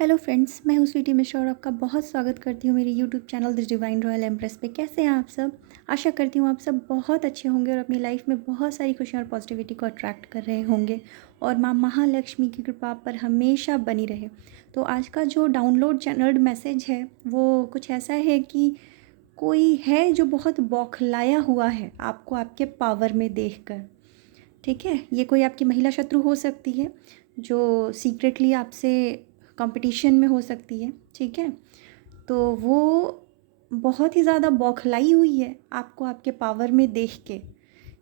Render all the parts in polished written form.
Hello friends, मैं हूँ स्वीटी मिश्रा और आपका बहुत स्वागत करती हूँ मेरे YouTube channel the divine royal empress पे। कैसे हैं आप सब? आशा करती हूँ आप सब बहुत अच्छे होंगे और अपनी लाइफ में बहुत सारी खुशियाँ और पॉजिटिविटी को अट्रैक्ट कर रहे होंगे और माँ महालक्ष्मी की कृपा आप पर हमेशा बनी रहे। तो आज का जो डाउनलोड चैनल्ड मैसेज है वो कुछ ऐसा है कि कोई है जो बहुत बौखलाया हुआ है आपको आपके पावर में देखकर। ठीक है, ये कोई आपकी महिला शत्रु हो सकती है जो सीक्रेटली आपसे कंपटीशन में हो सकती है। ठीक है, तो वो बहुत ही ज़्यादा बौखलाई हुई है आपको आपके पावर में देख के।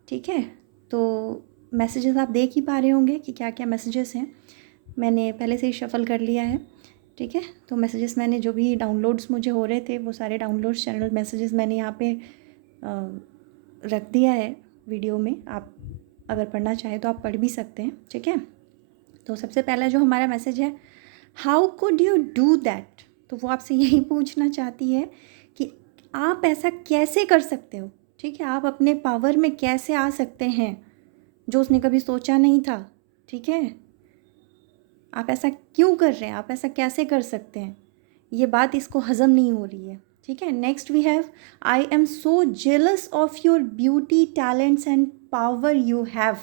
ठीक है, तो मैसेजेस आप देख ही पा रहे होंगे कि क्या क्या मैसेजेस हैं। मैंने पहले से ही शफ़ल कर लिया है। ठीक है, तो मैसेजेस मैंने जो भी डाउनलोड्स मुझे हो रहे थे वो सारे डाउनलोड्स चैनल मैसेजेस मैंने यहाँ पे रख दिया है वीडियो में। आप अगर पढ़ना चाहें तो आप पढ़ भी सकते हैं। ठीक है, तो सबसे पहला जो हमारा मैसेज है, how could you do that. तो वो आपसे यही पूछना चाहती है कि आप ऐसा कैसे कर सकते हो। ठीक है, आप अपने पावर में कैसे आ सकते हैं जो उसने कभी सोचा नहीं था। ठीक है, आप ऐसा क्यों कर रहे हैं, आप ऐसा कैसे कर सकते हैं, ये बात इसको हज़म नहीं हो रही है। ठीक है, next we have, I am so jealous of your beauty talents and power you have.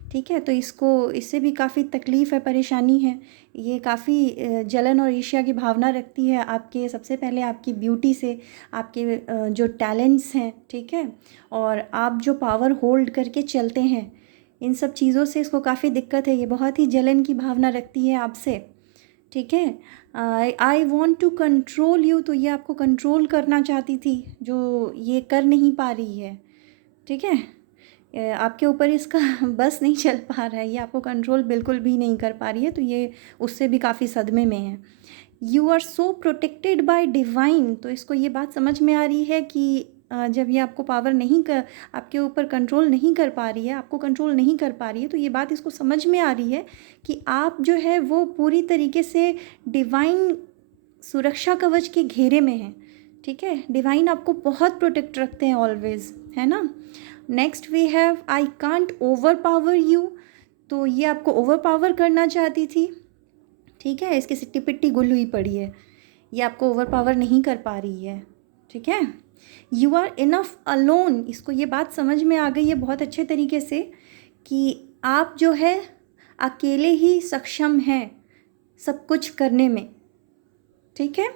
ठीक है, तो इसको इससे भी काफ़ी तकलीफ़ है, परेशानी है। ये काफ़ी जलन और ईर्ष्या की भावना रखती है आपके, सबसे पहले आपकी ब्यूटी से, आपके जो टैलेंट्स हैं। ठीक है, और आप जो पावर होल्ड करके चलते हैं, इन सब चीज़ों से इसको काफ़ी दिक्कत है। ये बहुत ही जलन की भावना रखती है आपसे। ठीक है, I want to control you, तो ये आपको कंट्रोल करना चाहती थी जो ये कर नहीं पा रही है। ठीक है, आपके ऊपर इसका बस नहीं चल पा रहा है, ये आपको कंट्रोल बिल्कुल भी नहीं कर पा रही है, तो ये उससे भी काफ़ी सदमे में है। You are so protected by divine, तो इसको ये बात समझ में आ रही है कि जब ये आपको पावर नहीं कर, आपके ऊपर कंट्रोल नहीं कर पा रही है, आपको कंट्रोल नहीं कर पा रही है, तो ये बात इसको समझ में आ रही है कि आप जो है वो पूरी तरीके से डिवाइन सुरक्षा कवच के घेरे में हैं। ठीक है, डिवाइन आपको बहुत प्रोटेक्ट रखते हैं ऑलवेज, है ना। Next we have, I can't over power you, तो ये आपको ओवर पावर करना चाहती थी। ठीक है, इसकी सिट्टी पिट्टी गुल हुई पड़ी है, ये आपको ओवर पावर नहीं कर पा रही है। ठीक है, यू आर इनफ अलोन, इसको ये बात समझ में आ गई है बहुत अच्छे तरीके से कि आप जो है अकेले ही सक्षम हैं सब कुछ करने में। ठीक है,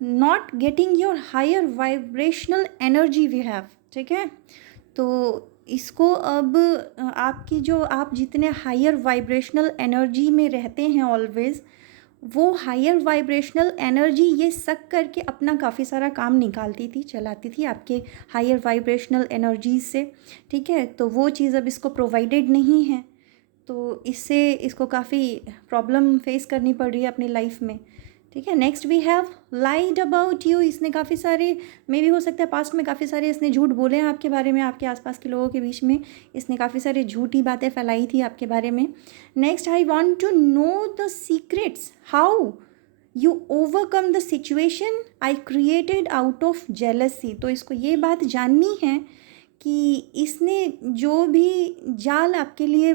not getting your higher vibrational energy we have. ठीक है, तो इसको अब आपकी जो, आप जितने हायर वाइब्रेशनल एनर्जी में रहते हैं ऑलवेज, वो हायर वाइब्रेशनल एनर्जी ये सक करके अपना काफ़ी सारा काम निकालती थी, चलाती थी आपके हायर वाइब्रेशनल एनर्जीज से। ठीक है, तो वो चीज़ अब इसको प्रोवाइडेड नहीं है, तो इससे इसको काफ़ी प्रॉब्लम फेस करनी पड़ रही है अपनी लाइफ में। ठीक है, next we have lied about you, इसने काफ़ी सारे, मे भी हो सकता है पास्ट में काफ़ी सारे इसने झूठ बोले हैं आपके बारे में, आपके आसपास के लोगों के बीच में इसने काफ़ी सारे झूठी बातें फैलाई थी आपके बारे में। Next, I want to know the secrets how you overcome the situation I created out of jealousy, तो इसको ये बात जाननी है कि इसने जो भी जाल आपके लिए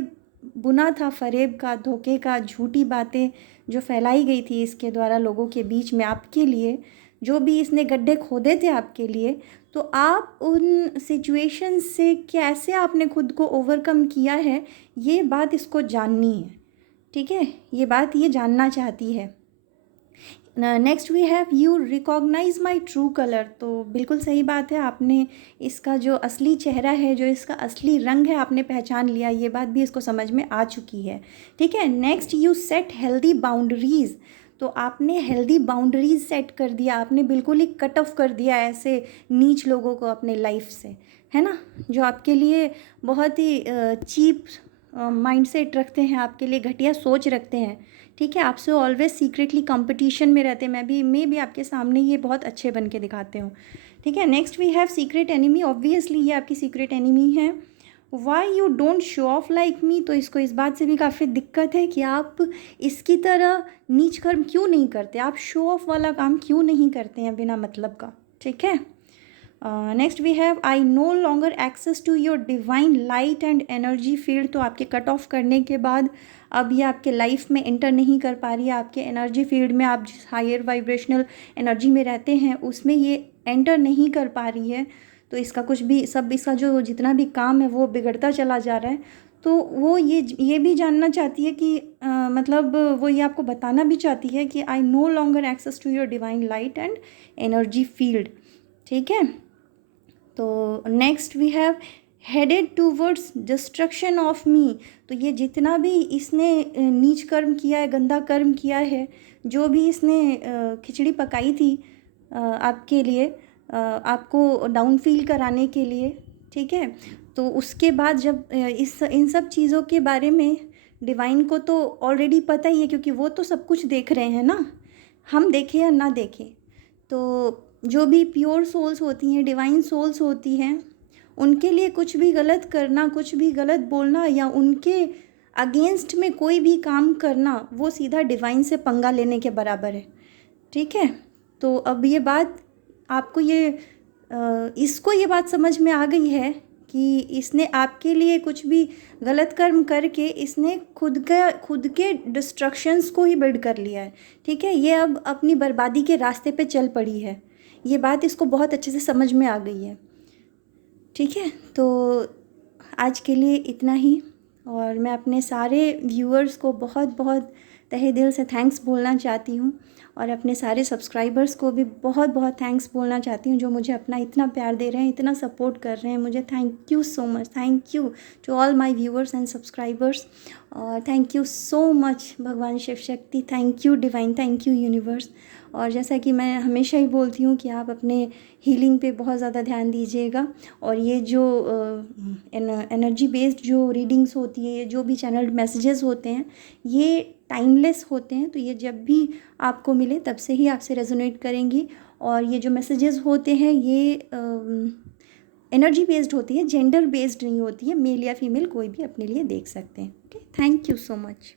बुना था, फरेब का, धोखे का, झूठी बातें जो फैलाई गई थी इसके द्वारा लोगों के बीच में आपके लिए, जो भी इसने गड्ढे खोदे थे आपके लिए, तो आप उन सिचुएशन से कैसे आपने खुद को ओवरकम किया है, ये बात इसको जाननी है। ठीक है, ये बात ये जानना चाहती है। Next we have, you recognize my true colour, तो बिल्कुल सही बात है, आपने इसका जो असली चेहरा है, जो इसका असली रंग है, आपने पहचान लिया, ये बात भी इसको समझ में आ चुकी है। ठीक है, next, you set healthy boundaries, तो आपने हेल्दी बाउंड्रीज सेट कर दिया, आपने बिल्कुल ही कट ऑफ कर दिया ऐसे नीच लोगों को अपने लाइफ से, है ना, जो आपके लिए बहुत ही चीप माइंडसेट रखते हैं, आपके लिए घटिया सोच रखते हैं। ठीक है, आपसे ऑलवेज सीक्रेटली कंपटीशन में रहते हैं। मैं भी आपके सामने ये बहुत अच्छे बन के दिखाते हूँ। ठीक है, next we have secret enemy, obviously ये आपकी सीक्रेट एनिमी है। Why you don't show off like me, तो इसको इस बात से भी काफ़ी दिक्कत है कि आप इसकी तरह नीच कर्म क्यों नहीं करते, आप शो ऑफ वाला काम क्यों नहीं करते हैं बिना मतलब का। ठीक है, next we have, I no longer access to your divine light and energy field, तो आपके कट ऑफ करने के बाद अब ये आपके लाइफ में एंटर नहीं कर पा रही है, आपके एनर्जी फील्ड में आप जिस हायर वाइब्रेशनल एनर्जी में रहते हैं उसमें ये एंटर नहीं कर पा रही है, तो इसका कुछ भी सब इसका जो जितना भी काम है वो बिगड़ता चला जा रहा है। तो वो ये भी जानना चाहती है कि मतलब वो ये आपको बताना भी चाहती है कि I no longer access to your divine light and energy field. ठीक है, तो next we have headed towards destruction of me. तो ये जितना भी इसने नीच कर्म किया है, गंदा कर्म किया है, जो भी इसने खिचड़ी पकाई थी आपके लिए, आपको डाउन फील कराने के लिए, ठीक है, तो उसके बाद जब इन सब चीज़ों के बारे में डिवाइन को तो ऑलरेडी पता ही है, क्योंकि वो तो सब कुछ देख रहे हैं ना, हम देखें या ना देखें। तो जो भी प्योर सोल्स होती हैं, डिवाइन सोल्स होती हैं, उनके लिए कुछ भी गलत करना, कुछ भी गलत बोलना या उनके अगेंस्ट में कोई भी काम करना, वो सीधा डिवाइन से पंगा लेने के बराबर है। ठीक है, तो अब ये बात आपको इसको ये बात समझ में आ गई है कि इसने आपके लिए कुछ भी गलत कर्म करके इसने खुद के डिस्ट्रक्शंस को ही बिल्ड कर लिया है। ठीक है, ये अब अपनी बर्बादी के रास्ते पे चल पड़ी है। ये बात इसको बहुत अच्छे से समझ में आ गई है। ठीक है, तो आज के लिए इतना ही, और मैं अपने सारे व्यूअर्स को बहुत बहुत तहे दिल से थैंक्स बोलना चाहती हूँ, और अपने सारे सब्सक्राइबर्स को भी बहुत बहुत थैंक्स बोलना चाहती हूँ, जो मुझे अपना इतना प्यार दे रहे हैं, इतना सपोर्ट कर रहे हैं मुझे। Thank you so much, thank you to all my viewers and subscribers, और थैंक यू सो मच भगवान Shiv Shakti, thank you divine, thank you universe. और जैसा कि मैं हमेशा ही बोलती हूँ कि आप अपने हीलिंग पे बहुत ज़्यादा ध्यान दीजिएगा, और ये जो एनर्जी बेस्ड जो रीडिंग्स होती है, जो भी चैनल्ड मैसेजेस होते हैं, ये टाइमलेस होते हैं, तो ये जब भी आपको मिले तब से ही आपसे रेजोनेट करेंगी। और ये जो मैसेजेस होते हैं ये एनर्जी बेस्ड होती है, जेंडर बेस्ड नहीं होती है, मेल या फीमेल कोई भी अपने लिए देख सकते हैं। Okay, thank you so much.